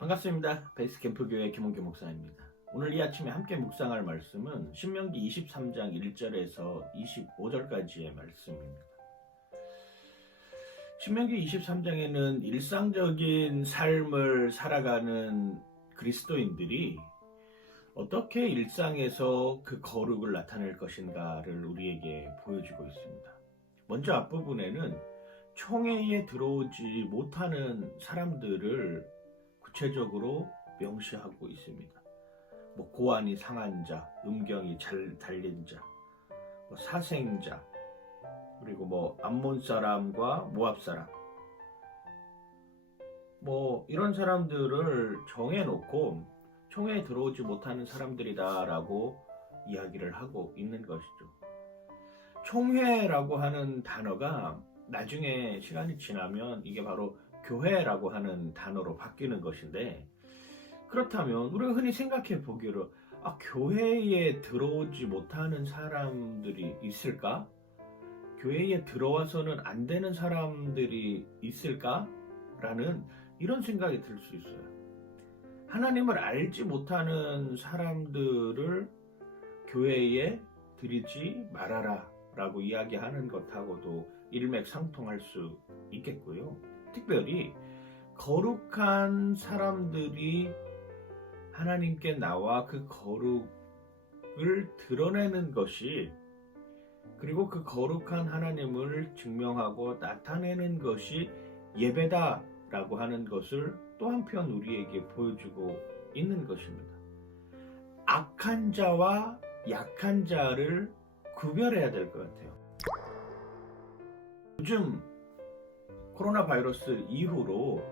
반갑습니다. 베이스캠프 교회 김원규 목사입니다. 오늘 이 아침에 함께 묵상할 말씀은 신명기 23장 1절에서 25절까지의 말씀입니다. 신명기 23장에는 일상적인 삶을 살아가는 그리스도인들이 어떻게 일상에서 그 거룩을 나타낼 것인가를 우리에게 보여주고 있습니다. 먼저 앞부분에는 총회에 들어오지 못하는 사람들을 구체적으로 명시하고 있습니다. 뭐 고안이 상한 자, 음경이 잘 달린 자, 뭐 사생자, 그리고 뭐 암몬 사람과 모압 사람, 뭐 이런 사람들을 정해놓고 총회에 들어오지 못하는 사람들이다라고 이야기를 하고 있는 것이죠. 총회라고 하는 단어가 나중에 시간이 지나면 이게 바로 교회라고 하는 단어로 바뀌는 것인데 그렇다면 우리가 흔히 생각해 보기로 아, 교회에 들어오지 못하는 사람들이 있을까? 교회에 들어와서는 안 되는 사람들이 있을까? 라는 이런 생각이 들 수 있어요. 하나님을 알지 못하는 사람들을 교회에 들이지 말아라 라고 이야기하는 것하고도 일맥상통할 수 있겠고요. 특별히 거룩한 사람들이 하나님께 나와 그 거룩을 드러내는 것이 그리고 그 거룩한 하나님을 증명하고 나타내는 것이 예배다라고 하는 것을 또 한편 우리에게 보여주고 있는 것입니다. 악한 자와 약한 자를 구별해야 될 것 같아요. 요즘 코로나 바이러스 이후로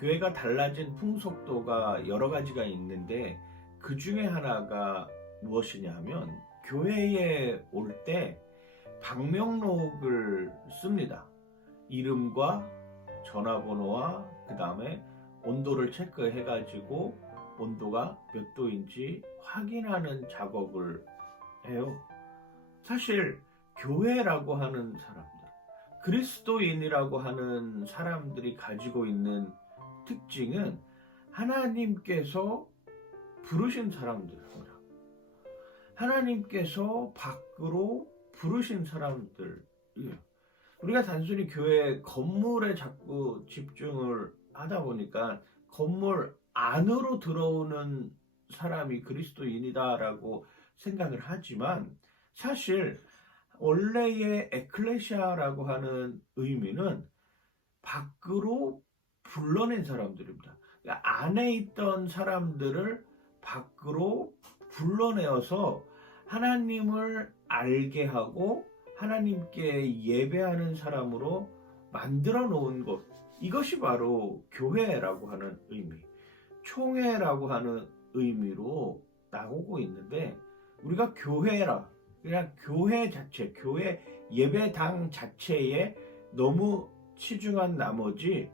교회가 달라진 풍속도가 여러 가지가 있는데 그 중에 하나가 무엇이냐 하면 교회에 올 때 방명록을 씁니다. 이름과 전화번호와 그 다음에 온도를 체크해 가지고 온도가 몇 도인지 확인하는 작업을 해요. 사실 교회라고 하는 사람들, 그리스도인이라고 하는 사람들이 가지고 있는 특징은 하나님께서 부르신 사람들입니다. 하나님께서 밖으로 부르신 사람들이에요. 우리가 단순히 교회 건물에 자꾸 집중을 하다 보니까 건물 안으로 들어오는 사람이 그리스도인이다라고 생각을 하지만 사실 원래의 에클레시아라고 하는 의미는 밖으로 불러낸 사람들입니다. 그러니까 안에 있던 사람들을 밖으로 불러내어서 하나님을 알게 하고 하나님께 예배하는 사람으로 만들어 놓은 것. 이것이 바로 교회라고 하는 의미, 총회라고 하는 의미로 나오고 있는데 우리가 교회라 그냥 교회 자체, 교회 예배당 자체에 너무 치중한 나머지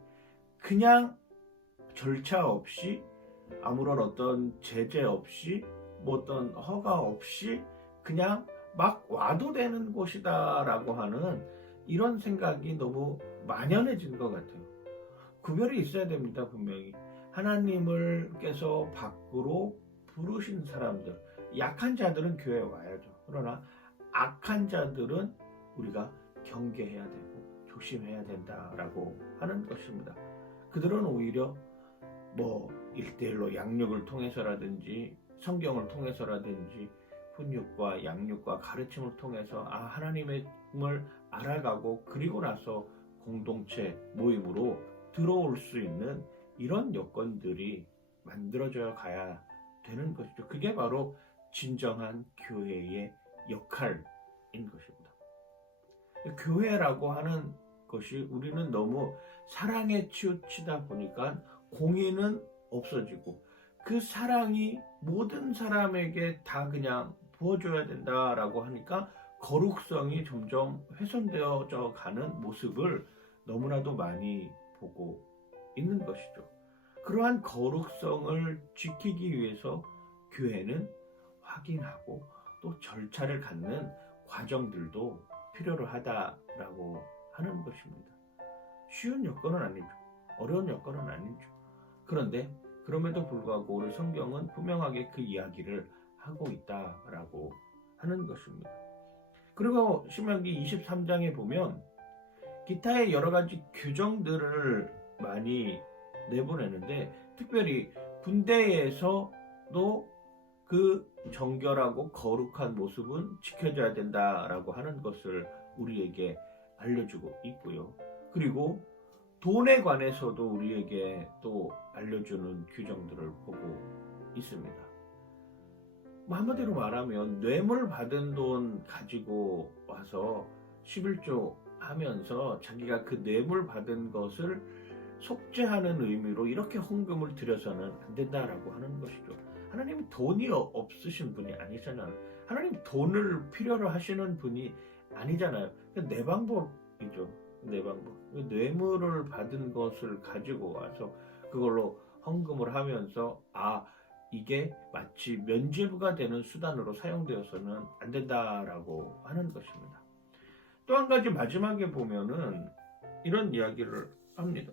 그냥 절차 없이 아무런 어떤 제재 없이 뭐 어떤 허가 없이 그냥 막 와도 되는 곳이다라고 하는 이런 생각이 너무 만연해진 것 같아요. 구별이 있어야 됩니다, 분명히. 하나님을 께서 밖으로 부르신 사람들, 약한 자들은 교회에 와야죠. 그러나 악한 자들은 우리가 경계해야 되고 조심해야 된다라고 하는 것입니다. 그들은 오히려 뭐 일대일로 양육을 통해서라든지 성경을 통해서라든지 훈육과 양육과 가르침을 통해서 아 하나님을 알아가고 그리고 나서 공동체 모임으로 들어올 수 있는 이런 여건들이 만들어져 가야 되는 것이죠. 그게 바로 진정한 교회의 역할인 것입니다. 교회라고 하는 것이 우리는 너무 사랑에 치우치다 보니까 공의는 없어지고 그 사랑이 모든 사람에게 다 그냥 부어줘야 된다라고 하니까 거룩성이 점점 훼손되어져 가는 모습을 너무나도 많이 보고 있는 것이죠. 그러한 거룩성을 지키기 위해서 교회는 확인하고 또 절차를 갖는 과정들도 필요로 하다라고 하는 것입니다. 쉬운 여건은 아니죠. 어려운 여건은 아니죠. 그런데 그럼에도 불구하고 우리 성경은 분명하게 그 이야기를 하고 있다라고 하는 것입니다. 그리고 신명기 23장에 보면 기타의 여러 가지 규정들을 많이 내보내는데 특별히 군대에서도 그 정결하고 거룩한 모습은 지켜져야 된다라고 하는 것을 우리에게 알려주고 있고요. 그리고 돈에 관해서도 우리에게 또 알려주는 규정들을 보고 있습니다. 뭐 한마디로 말하면 뇌물 받은 돈 가지고 와서 11조 하면서 자기가 그 뇌물 받은 것을 속죄하는 의미로 이렇게 헌금을 들여서는 안 된다라고 하는 것이죠. 하나님 돈이 어- 없으신 분이 아니잖아요. 하나님 돈을 필요로 하시는 분이 아니잖아요. 내 방법이죠. 내 방법. 뇌물을 받은 것을 가지고 와서 그걸로 헌금을 하면서 아 이게 마치 면죄부가 되는 수단으로 사용되어서는 안 된다라고 하는 것입니다. 또 한 가지 마지막에 보면은 이런 이야기를 합니다.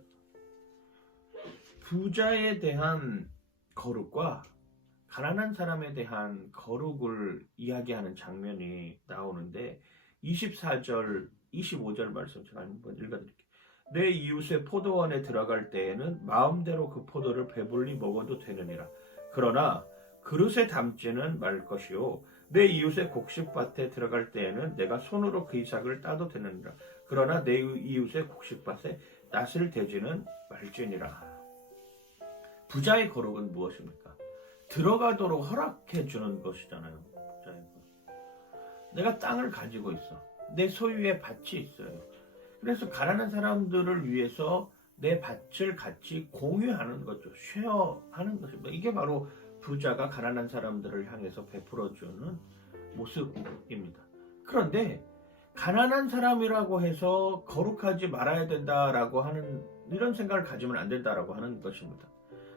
부자에 대한 거룩과 가난한 사람에 대한 거룩을 이야기하는 장면이 나오는데 24절, 25절 말씀 제가 한번 읽어드릴게요. 내 이웃의 포도원에 들어갈 때에는 마음대로 그 포도를 배불리 먹어도 되느니라. 그러나 그릇에 담지는 말 것이요. 내 이웃의 곡식밭에 들어갈 때에는 내가 손으로 그 이삭을 따도 되느니라. 그러나 내 이웃의 곡식밭에 낯을 대지는 말지니라. 부자의 거룩은 무엇입니까? 들어가도록 허락해 주는 것이잖아요. 내가 땅을 가지고 있어. 내 소유의 밭이 있어요. 그래서 가난한 사람들을 위해서 내 밭을 같이 공유하는 거죠. 쉐어하는 것입니다. 이게 바로 부자가 가난한 사람들을 향해서 베풀어주는 모습입니다. 그런데 가난한 사람이라고 해서 거룩하지 말아야 된다라고 하는 이런 생각을 가지면 안 된다라고 하는 것입니다.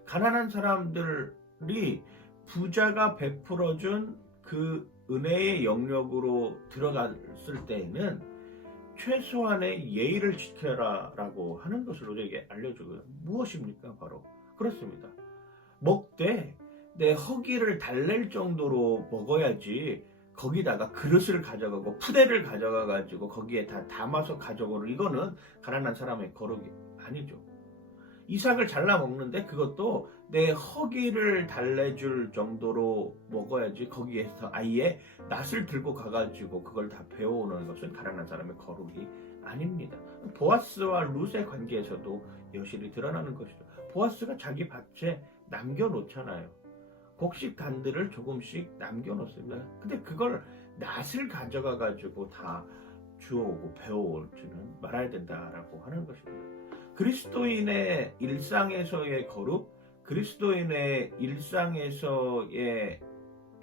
가난한 사람들 이 부자가 베풀어준 그 은혜의 영역으로 들어갔을 때에는 최소한의 예의를 지켜라라고 하는 것을 우리에게 알려주고요. 무엇입니까? 바로 그렇습니다. 먹되 내 허기를 달랠 정도로 먹어야지 거기다가 그릇을 가져가고 푸대를 가져가 가지고 거기에 다 담아서 가져오는 이거는 가난한 사람의 거룩이 아니죠. 이삭을 잘라 먹는데 그것도 내 허기를 달래줄 정도로 먹어야지 거기에서 아예 낫을 들고 가가지고 그걸 다 배워오는 것은 가난한 사람의 거룩이 아닙니다. 보아스와 룻의 관계에서도 여실히 드러나는 것이죠. 보아스가 자기 밭에 남겨놓잖아요. 곡식 단들을 조금씩 남겨놓습니다. 근데 그걸 낫을 가져가 가지고 다 주워오고 배워올지는 말아야 된다라고 하는 것입니다. 그리스도인의 일상에서의 거룩, 그리스도인의 일상에서의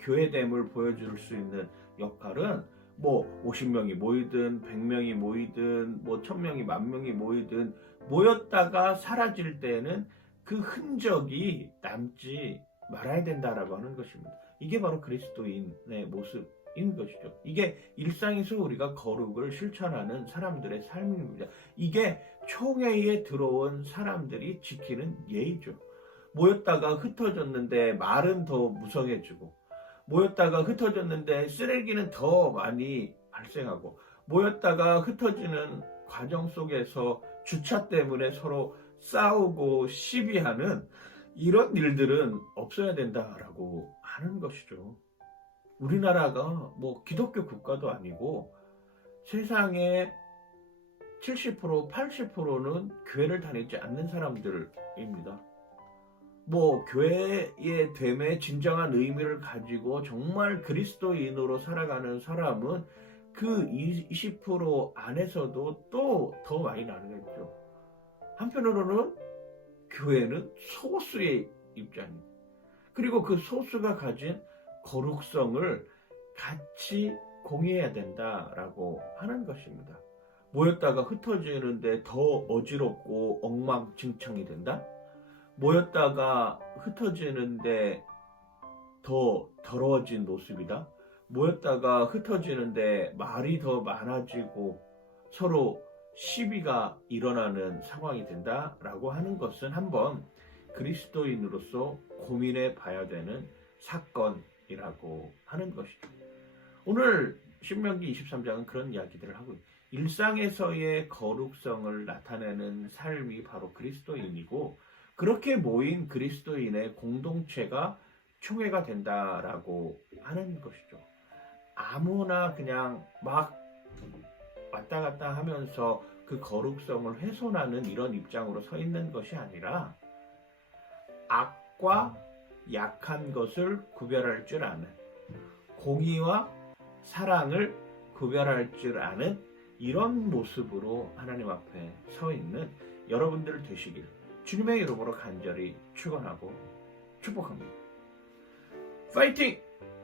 교회됨을 보여줄 수 있는 역할은 뭐 50명이 모이든 100명이 모이든 뭐 1000명이 만 명이 모이든 모였다가 사라질 때는 그 흔적이 남지 말아야 된다라고 하는 것입니다. 이게 바로 그리스도인의 모습 인 것이죠. 이게 일상에서 우리가 거룩을 실천하는 사람들의 삶입니다. 이게 총회에 들어온 사람들이 지키는 예의죠. 모였다가 흩어졌는데 말은 더 무성해지고, 모였다가 흩어졌는데 쓰레기는 더 많이 발생하고, 모였다가 흩어지는 과정 속에서 주차 때문에 서로 싸우고 시비하는 이런 일들은 없어야 된다라고 하는 것이죠. 우리나라가 뭐 기독교 국가도 아니고 세상에 70% 80%는 교회를 다니지 않는 사람들입니다. 뭐 교회의 됨의 진정한 의미를 가지고 정말 그리스도인으로 살아가는 사람은 그 20% 안에서도 또 더 많이 나누겠죠. 한편으로는 교회는 소수의 입장입니다. 그리고 그 소수가 가진 거룩성을 같이 공유해야 된다라고 하는 것입니다. 모였다가 흩어지는데 더 어지럽고 엉망진창이 된다? 모였다가 흩어지는데 더 더러워진 모습이다? 모였다가 흩어지는데 말이 더 많아지고 서로 시비가 일어나는 상황이 된다라고 하는 것은 한번 그리스도인으로서 고민해 봐야 되는 사건 이라고 하는 것이죠. 오늘 신명기 23장은 그런 이야기들을 하고. 일상에서의 거룩성을 나타내는 삶이 바로 그리스도인이고 그렇게 모인 그리스도인의 공동체가 총회가 된다라고 하는 것이죠. 아무나 그냥 막 왔다 갔다 하면서 그 거룩성을 훼손하는 이런 입장으로 서 있는 것이 아니라 악과 약한 것을 구별할 줄 아는 공의와 사랑을 구별할 줄 아는 이런 모습으로 하나님 앞에 서 있는 여러분들 되시길 주님의 이름으로 간절히 축원하고 축복합니다. 파이팅!